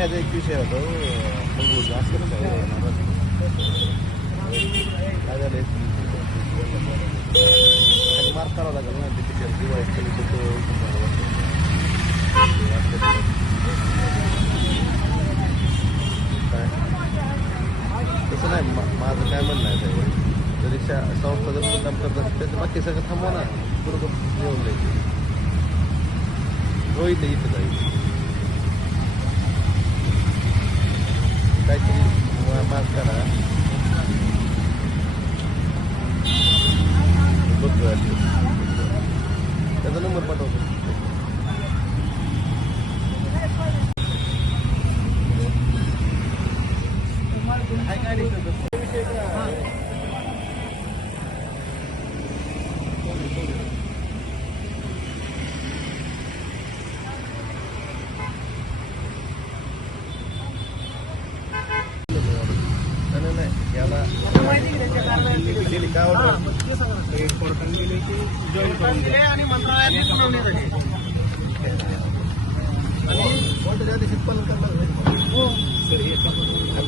ह्याचा एक विषय होता हो, काय मार्क करावं लागेल ना ते तिच्या दिवाळीच्या वेळी तो काय? तसं नाही माझं काय म्हणणं आहे त्यावर जरी संस्था जर काम करत असेल तर बाकी सगळं थांबवा ना. बरोबर येऊन द्यायचं होईल इथे इथं जाईल काहीतरी मा- मार्क करा बघतो आधी. त्याचा नंबर पाठवतो नाही नाही, नाही याला दिली का order? पालन नाही?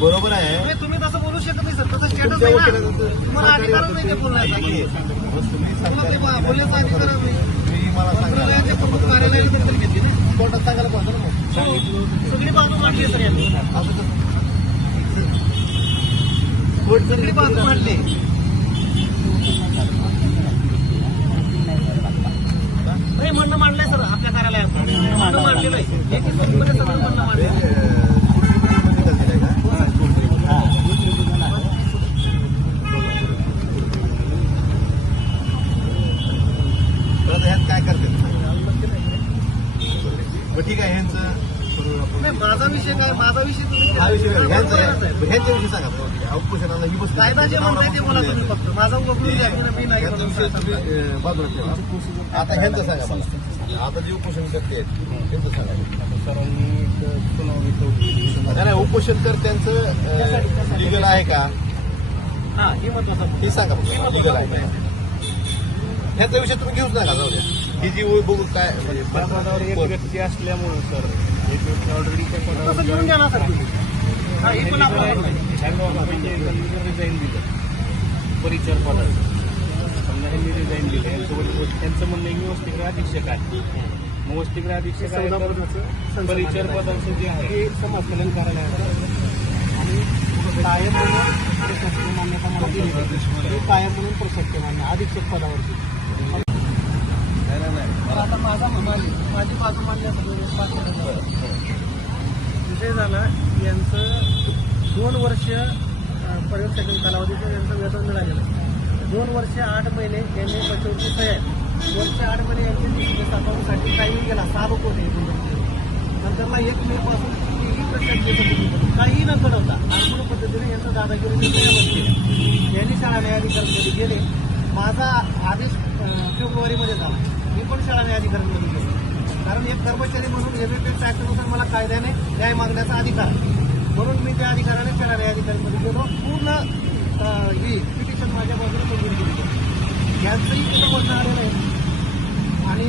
बरोबर आहे. तुम्ही तसं बोलू शकत नाही सर. तसं स्टेटस आहे ना. तुम्हाला अधिकारच नाही ते बोलण्याचा. सांगताय. बोलण्याचा अधिकार मंत्रालयाच्या प्रमुख कार्यालयाने दखल घेतली ना. कोर्टात सांगायला पाहिजे ना मग. सगळी बाजू मांडली सर यांनी? कोर्ट सगळी बाजू मांडली नाही म्हणणं मांडलंय सर आपल्या कार्यालयात म्हणणं मांडलेलं आहे एक मध्ये सगळं म्हणणं ते, मांडलं अं, कुठली दिलंय का? तर आता ह्यात काय करते बरं ठीक आहे ह्यांचं करू आपण. नाही माझा विषय काय माझा विषय तुम्ही हा विषय वेगळा. ह्यांचा बरोबरच आहे. ह्यांच्या विषयी सांगा कायदा जे म्हणताय ते बोला तुम्ही फक्त. माझा उघडून द्या की मी नाही बाजूला ठेवा. आता ह्यांचं सांगा मला. आता जे उपोषण करते आहेत, त्यांचं सांगा. नाही नाही, उपोषण करत्यांचं लिगल आहे का? हा हे महत्वाचं हे सांगा लिगल आहे. का ह्याचा विषय तुम्ही घेऊच नका जाऊ द्या. ही जी बघू काय म्हणजे एक व्यक्ती असल्यामुळं सर एक व्यक्ती ऑलरेडी तसं घेऊन द्या ना सर तुम्ही. रिझाईन दिलं परिचर पदाचं समजा ह्यांनी रिझाईन दिलं त्यांचं म्हणणं आहे की अधीक्षक आहे मग वसतिगृह अधीक्षक आहे तर परिचर पदाचं जे आहे. ते समाज कल्याण कार्यालयाचं आणि कायम म्हणून प्रशासकीय मान्यता मला दिली होती कायम म्हणून प्रशासकीय मान्य अधीक्षक पदावरती तर आता माझा माझी माझी बाजू मांडण्यासाठी विषय झाला यांचं दोन वर्ष अं, पर्यवेक्षण कालावधीचं यांचं वेतन मिळालेलं दोन वर्ष आठ महिने यांनी पचवरची सह्या वर्ष आठ महिने यांची स्थापनासाठी अकाउंटसाठी काही गेला सहा लोक होते एकूण. नंतरला एक मे पासून कुठलीही प्रशासकीय पद्धतीने काहीही न घडवता अशा पद्धतीने यांचं दादागिरी केली यांनी शाळा न्यायाधिकाऱ्यांमध्ये गेले. माझा आदेश फेब्रुवारीमध्ये झाला. मी पण शाळा न्यायाधिकाऱ्यांमध्ये गेलो. कारण एक कर्मचारी म्हणून एबीपीएस ऍक्टनुसार मला कायद्याने न्याय मागण्याचा अधिकार आहे. म्हणून मी त्या अधिकाराने शाळा न्यायाधिकाऱ्यांमध्ये गेलो. पूर्ण ही पिटिशन माझ्या बाजूला मंजूर केली यांचंही तिथं म्हणणं आलेलं आहे. आणि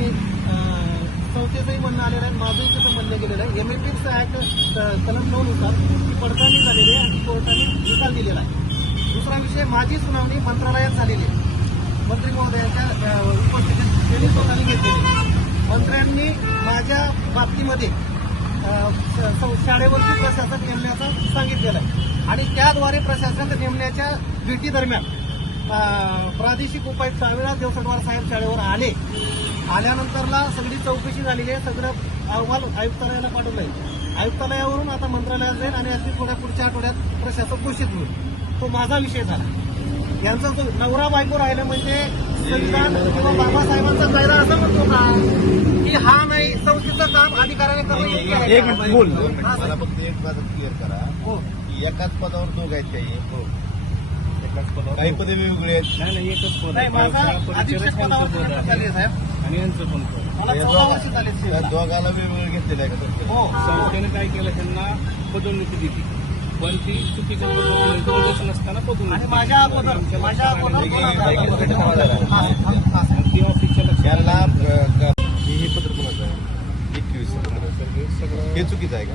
संस्थेचंही म्हणणं आलेलं आहे. माझंही तिथं म्हणणं गेलेलं आहे. एमएपीएस ऍक्ट कलम नऊनुसार ही पडताळणी झालेली आहे आणि कोर्टाने निकाल दिलेला आहे. दुसरा विषय माझी सुनावणी मंत्रालयात झालेली आहे. मंत्री महोदयांच्या उपस्थितीत त्यांनी स्वतःने घेतलेली मंत्र्यांनी माझ्या बाबतीमध्ये श- शाळेवरती प्रशासक नेमण्याचं सांगितलेलं आहे. आणि त्याद्वारे प्रशासक नेमण्याच्या भेटीदरम्यान प्रादेशिक उपायुक्त साविराज देवसटवार साहेब शाळेवर आले. आल्यानंतरला सगळी चौकशी झालेली आहे. सगळं अहवाल आयुक्तालयाला पाठवला आहे. आयुक्तालयावरून आता मंत्रालयात जाईल आणि अगदी थोड्या पुढच्या आठवड्यात प्रशासक घोषित होईल. तो माझा विषय झाला. यांचा जो नवरा बायको राहिलं म्हणजे संविधान किंवा बाबासाहेबांचा कायदा असं म्हणतो का की हा नाही संस्थेचं काम अधिकाऱ्याने करणं एक बोल. हा, मला. फक्त एक माझं क्लिअर करा. हो. की एकाच पदावर दोघ आहेत काही? एकाच पदावर काही पदे वेगवेगळे आहेत. नाही नाही एकच पद आणि यांचं पण. दोघाला वेगवेगळे घेतलेले आहे का? हो. संस्थेने काय केलं त्यांना पदोन्नती दिली. पण ती चुकीच्या पदोन्नती आणि माझ्या अगोदर माझ्या अगोदर हा, हा, हा, हा. ती ऑफिसच्या लक्षात हे पत्र कोणाचं आहे? एकवीस. सगळं हे चुकीचं आहे का?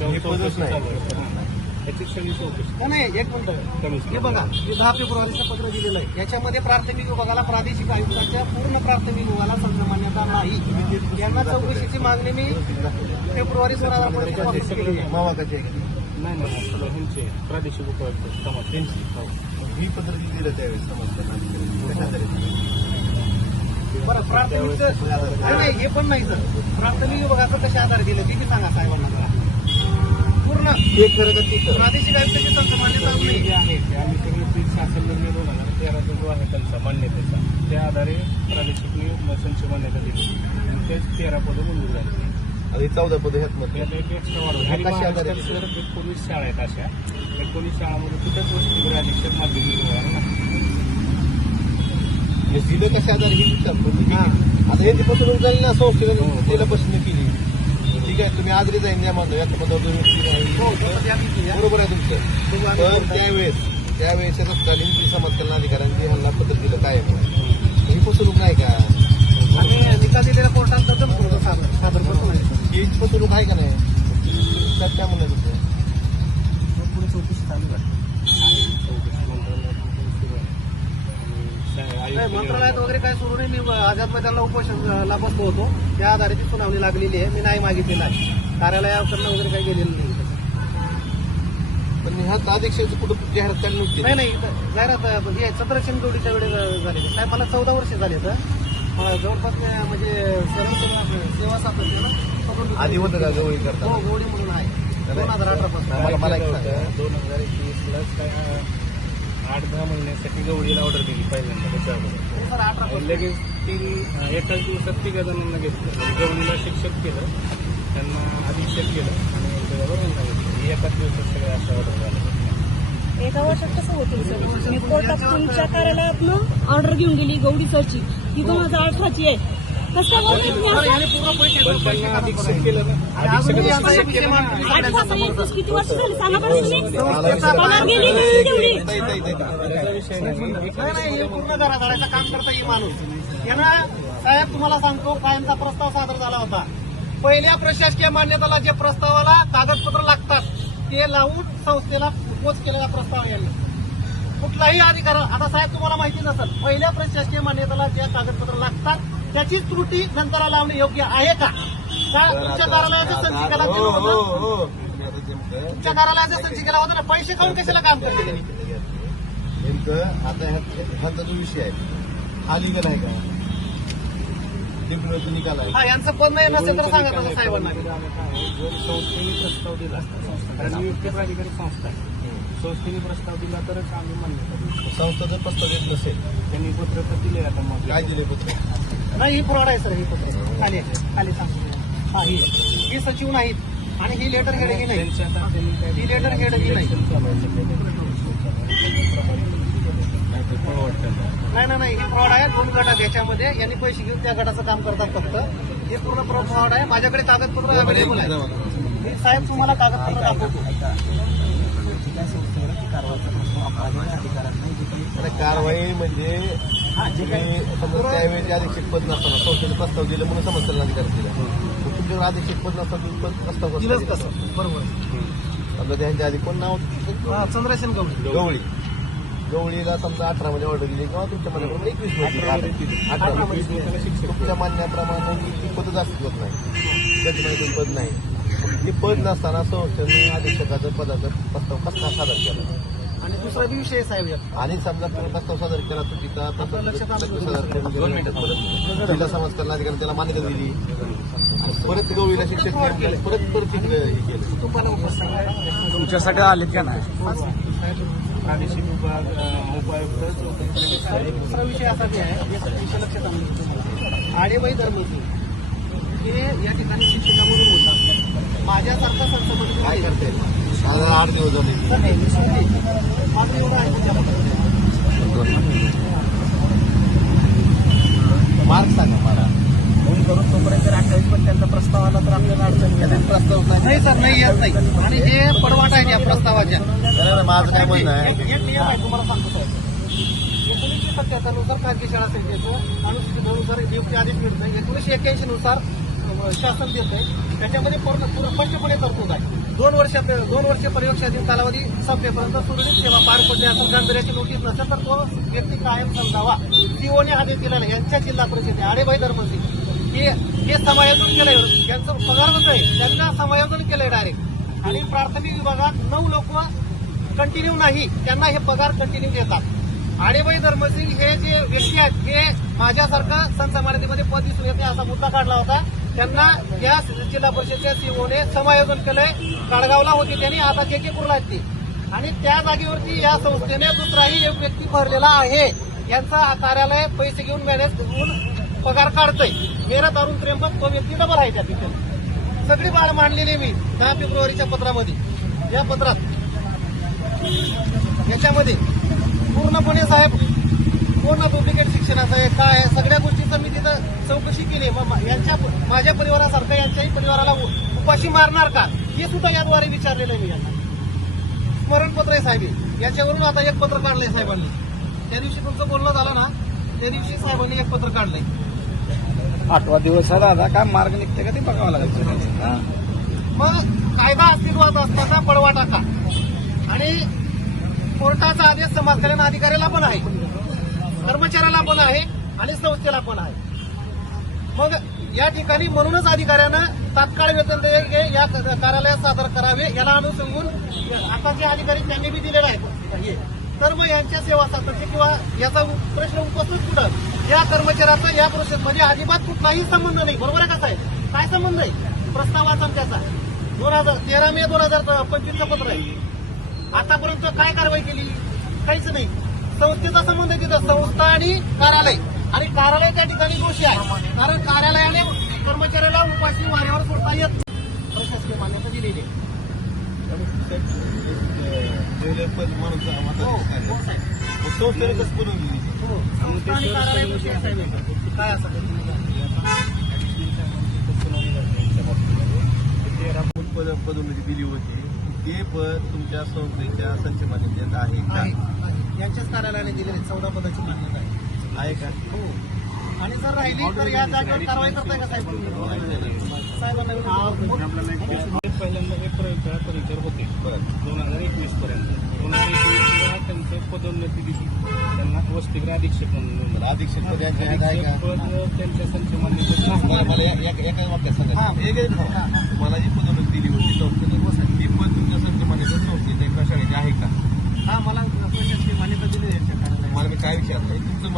हे पदच नाही. चालू आहे. याची सगळी चौकशी. नाही एक मिनिट. हे बघा हे दहा फेब्रुवारीचं पत्र दिलेलं आहे. याच्यामध्ये प्राथमिक विभागाला प्रादेशिक आयुक्तांच्या पूर्ण प्राथमिक विभागाला संघ मान्यता नाही. यांना चौकशीची मागणी मी फेब्रुवारी दोन नाही नाही ह्यांचे प्रादेशिक उपायुक्त समाज त्यांची ही. पत्र जी दिलं त्यावेळेस तरी बरं प्राथमिकचं नाही, हे पण नाही सर. प्राथमिक विभागाचं कशा आधार दिलं? ते बी सांगा साहेबांना जरा. पूर्ण. ते खरं का ते खरं प्रादेशिक आयुक्ताची हे जे आहे ते आम्ही सगळे ते शासन निर्णय दोन हजार तेराचा जो आहे त्यांचा मान्यतेचा. त्या आधारे प्रादेशिक संच मान्यता दिली. आणि तेच तेरा पदं मंजूर झाली. आणि चौदा पद हा एकोणीस शाळा आहेत अशा एकोणीस शाळामध्ये तिथंच वसतिगृह अधीक्षक माध्यमिक विभाग आहे ना दिलं कशा आधारे ही. हा. आता हे फसवणूक झाली ना संस्थेने हो, हो. तिला प्रश्न केली ठीक आहे तुम्ही आजरी जाईन या व्यक्ती नाही. हो. बरोबर आहे तुमचं पण त्यावेळेस त्यावेळेस तत्कालीन समाज कल्याण अधिकाऱ्यांनी पत्र दिलं काय ही फसवणूक नाही का आम्ही निकाल दिलेल्या कोर्टात तर पुढं सादर सादर करतो नाही ही फसवणूक आहे का नाही? त्यात काय म्हणत होतं? पुढे चौकशी चालू आहे. मंत्रालयात. आणि नाही वगैरे काय सुरू नाही. मी आझाद मैदानला उपोषणला बसलो होतो. त्या आधारे ती सुनावणी लागलेली आहे. मी नाही मागितलेला आहे. कार्यालयाकडनं वगैरे काही गेलेलं नाही. पण ह्या अध्यक्षाचं कुठं जाहिरात काढली नव्हती? नाही नाही इथं जाहिरात हे चंद्रसेन गौडीच्या वेळेस झालेली साहेब मला चौदा वर्ष झाले तर जवळपास म्हणजे सर्व सेवा आधी होतं का गवळी करता हो गोडी म्हणून आहे. दोन हजार अठरा पासून. मला दोन हजार एकवीसलाच काय आठ दहा महिन्यासाठी गवळीला ऑर्डर दिली पहिल्यांदा त्याच्या अगोदर सर अठरा आणि पासून. लगेच तीन एकाच दिवसात तिघा जणांना घेतलं. म्हणजे गवळीला शिक्षक केलं. त्यांना अधीक्षक केलं. आणि त्याच्यावर घेतलं हे एकाच दिवसात सगळ्या अशा ऑर्डर झाल्या एका वर्षात कसं होतील सर मी कोर्टात तुमच्या कार्यालयातनं ऑर्डर घेऊन गेली गौरी सरची. ती दोन हजार अठराची आहे. कसं काय बोलताय तुम्ही किती वर्ष झाली? सांगा बरं पगार गेली तेवढी विषय नाही हे पूर्ण घरादाराचं काम करता ही माणूस. यानं साहेब तुम्हाला सांगतो कायमचा प्रस्ताव सादर झाला होता. पहिल्या प्रशासकीय मान्यताला जे प्रस्तावाला कागदपत्र लागतात ते लावून संस्थेला पोच केलेला प्रस्ताव यांनी कुठलाही अधिकार आता साहेब तुम्हाला माहिती नसेल पहिल्या प्रशासकीय मान्यताला ज्या कागदपत्र लागतात त्याची त्रुटी नंतर लावणे योग्य आहे का? का तुमच्या कार्यालयाच्या संचिकेला हो, हो, हो. तुमच्या कार्यालयाच्या संचिकेला होतं ना पैसे खाऊन कशाला काम करते त्यांनी नेमकं आता ह्या- ह्याचा जो विषय आहे हा लिगल आहे का? डिप्लोमाचा निकाल आहे. हा यांचं पण नाही नसेल तर सांगा साहेबांना. जर संस्थेने प्रस्ताव दिला कारण नियुक्त प्राधिकारी संस्था आहे. संस्थेने प्रस्ताव दिला तरच आम्ही मान्यता देऊ संस्था जर प्रस्ताव देत नसेल. त्यांनी पत्र तर दिले आता मग. काय दिले पत्र? नाही ही पुराडा आहे सर ही पत्र. खाली आहे. खाली सांगतो. हा ही सचिव नाहीत आणि ही लेटर ही नाही. ही लेटर हेड ही नाही. नाही नाही ही फ्रॉड आहे. दोन गट आहेत याच्यामध्ये. यांनी पैसे घेऊन त्या गटाचं काम करतात फक्त. हे पूर्ण फ्रॉड आहे. माझ्याकडे कागदपत्र अवेलेबल आहे मी साहेब तुम्हाला कागदपत्र दाखवतो. आता कारवाई म्हणजे तुम्ही समजा त्यावेळी अधीक्षक पद नसताना संस्थेने प्रस्ताव दिला म्हणून समजताना अधिकार दिला. तुमच्याकडे अधीक्षक पद नसताना पद- प्रस्ताव दिलंच दिला? कसं बरोबर. समजा त्यांच्या आधी कोण नाव होतं? चंद्रसेन गौडी गवळी. गवळीला समजा अठरा मध्ये ऑर्डर दिली किंवा तुमच्या म्हणण्याप्रमाणे एकवीसमध्ये अठरा तुमच्या म्हणण्याप्रमाणे ती पदच अस्तित्वात नाही. पद नाही. ते पद नसताना संस्थेने अधीक्षकाचं पदाचा प्रस्ताव कसा सादर केला? आणि दुसरा बी विषय आहे साहेब यात. आणि समजा प्रस्ताव सादर केला चुकीचा आपलं लक्षात आलं. लक्ष सादर करून दोन मिनिटं. परत जिल्हा समाज कल्याण अधिकारी त्याला मान्यता दिली. आणि परत गवळीला शिक्षक परत परत तिकडे हे केलं. तुम्हाला उपस्थित तुमच्यासाठी आलेत का नाही? प्रादेशिक विभाग उपायुक्त दुसरा विषय असा बी आहे. विषय लक्षात आणून आडेबाई हे या ठिकाणी शिक्षिका म्हणून होतात. माझ्यासारखा संस्थापन काय करते? साधारण आठ दिवस झाले. आहे. मार्क सांगा मला. फोन करून तोपर्यंत जर अठ्ठावीस पण त्यांचा प्रस्ताव आला तर आपल्याला अडचण येणार. प्रस्ताव नाही. नाही सर नाही येत नाही. आणि हे पडवाट आहेत या प्रस्तावाच्या. नाही, नाही, माझं काय म्हणणं आहे? आहे तुम्हाला सांगतो एकोणीसशे सत्याहत्तरनुसार खाजगी शाळा संख्येचं अनुसूचितेनुसार नियुक्ती आदेश मिळतोय एकोणीसशे एक्क्याऐंशी नुसार शासन देत आहे त्याच्यामध्ये पूर्ण स्पष्टपणे तरतूद आहे. दोन वर्षात दोन वर्ष परीक्षातील कालावधी संपेपर्यंत सुरळीत सेवा पार पडली असून गांभीर्याची नोटीस नसेल तर तो व्यक्ती कायम समजावा. सीओने आदेश दिलेला यांच्या जिल्हा परिषदे आडेबाई धर्मसिंग. हे हे समायोजन केलंय. त्यांचं पगार होत आहे त्यांना समायोजन केलंय डायरेक्ट आणि प्राथमिक विभागात नऊ लोक कंटिन्यू नाही. त्यांना हे पगार कंटिन्यू देतात. आडेबाई धर्मसिंग हे जे व्यक्ती आहेत हे माझ्यासारखं संत समारतीमध्ये पद दिसून येते असा मुद्दा काढला होता. त्यांना या जिल्हा परिषदेच्या सीओने समायोजन केलंय. काळगावला होती त्यांनी आता जे के कुरला ते. आणि त्या जागेवरती या संस्थेने दुसराही एक व्यक्ती भरलेला आहे. यांचा कार्यालय पैसे घेऊन मॅनेज करून पगार काढतोय. मेरा अरुण त्र्यंबक तो व्यक्ती डबल आहे त्या तिथे. सगळी बाळ मांडलेली मी दहा फेब्रुवारीच्या पत्रामध्ये. या पत्रात. याच्यामध्ये. पूर्णपणे साहेब पूर्ण डुप्लिकेट शिक्षणाचं आहे काय आहे सगळ्या गोष्टीचं मी तिथं चौकशी केली यांच्या माझ्या परिवारासारखं यांच्याही परिवाराला उपाशी मारणार का? हे सुद्धा याद्वारे विचारलेलं आहे मी यांना. स्मरणपत्र आहे साहेब हे. याच्यावरून आता एक पत्र काढलंय साहेबांनी. त्या दिवशी तुमचं बोलणं झालं ना त्या दिवशी साहेबांनी एक पत्र काढलंय. आठवा दिवस दादा काय मार्ग निघते का ते बघावं लागेल हा. मग कायदा अस्तित्वात असताना पडवा टाका. आणि कोर्टाचा आदेश समाज कल्याण अधिकाऱ्याला पण आहे. कर्मचाऱ्याला पण आहे आणि संस्थेला पण आहे. मग या ठिकाणी म्हणूनच अधिकाऱ्यानं तात्काळ वेतन देयके या कार्यालयात सादर करावे याला अनुसंगून आता जे अधिकारी त्यांनी बी दिलेला आहे हे. तर मग यांच्या सेवा सातत्य किंवा याचा प्रश्न उपस्थित कुठं? या कर्मचाऱ्याचा या प्रोसेसमध्ये अजिबात कुठलाही संबंध नाही. बरोबर आहे कसा आहे काय संबंध आहे प्रस्ताव वाचा त्याचा. दोन हजार तेरा मे दोन हजार पंचवीसचं पत्र आहे. आतापर्यंत काय कारवाई केली? काहीच नाही. संस्थेचा संबंध तिथं. संस्था आणि कार्यालय. आणि कार्यालय त्या ठिकाणी दोषी आहे. कारण कार्यालयाने कर्मचाऱ्याला उपाशी वाऱ्यावर सोडता येत नाही. प्रशासकीय मान्यता दिलेली आहे. हो, हो, हो, काय असं? पदोन्नती दिली होती ते पद तुमच्या संस्थेच्या संच मान्यतेत आहे का आहे. यांच्याच कार्यालयाने दिलेली चौदा पदाची मान्यता आहे आहे का हो आणि जर राहिली तर या जागेवर कारवाई करताय का साहेब? साहेबांना. पहिल्यांदा हे प्रयोगशाळा परिचर होते दोन हजार एकवीस पर्यंत दोन हजार एकवीसला त्यांचं पदोन्नती दिली त्यांना वसतिगृह अधीक्षक म्हणून. अधीक्षक पद त्यांच्या संच मान्यतेत मला नाही. मला या- या- एका वाक्यात सांगा हा. एक एक हा, हा. मला जी पदोन्नती दिली होती संस्थेने ती पद तुमच्या संच मान्यतेत संस्थेच्या एका शाळेची आहे का हा मला प्रशासकीय मान्यता दिली आहे यांच्या कार्यालयाने. मला मी काय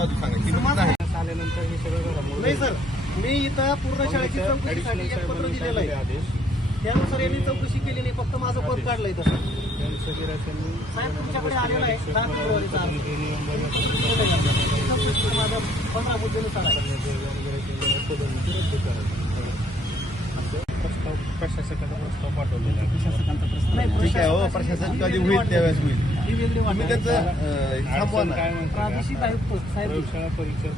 सांगा आहे? आल्यानंतर हे सगळं घडामोडी नाही सर मी इथं पूर्ण शाळेची चौकशीसाठी एक पत्र दिलेलं आहे. आदेश. त्यानुसार यांनी चौकशी केली नाही फक्त माझं पद काढलंय तसं. साहेब तुमच्याकडे आलेलं आहे. दहा फेब्रुवारीचा. हे. चौकशी माझं पंधरा आहे. प्रशासकाचा ठीक आहे हो, प्रशासन कधी होईल त्यावेळेस होईल. तुम्ही त्याचं काय प्रादेशिक आयुक्त साहेब परीक्षा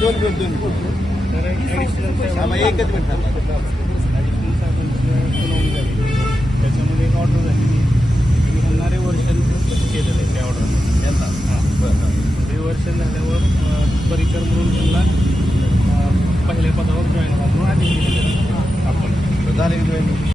दोन दोन दोन एकच मिनिट त्याच्यामध्ये एक ऑर्डर झाली. केलेलं आहे त्या ऑर्डर त्यांना हां. बरं रिव्हर्शन झाल्यावर परिचर म्हणून त्यांना पहिल्या पदावर जॉईन व्हा म्हणून आपण. झाले जॉईन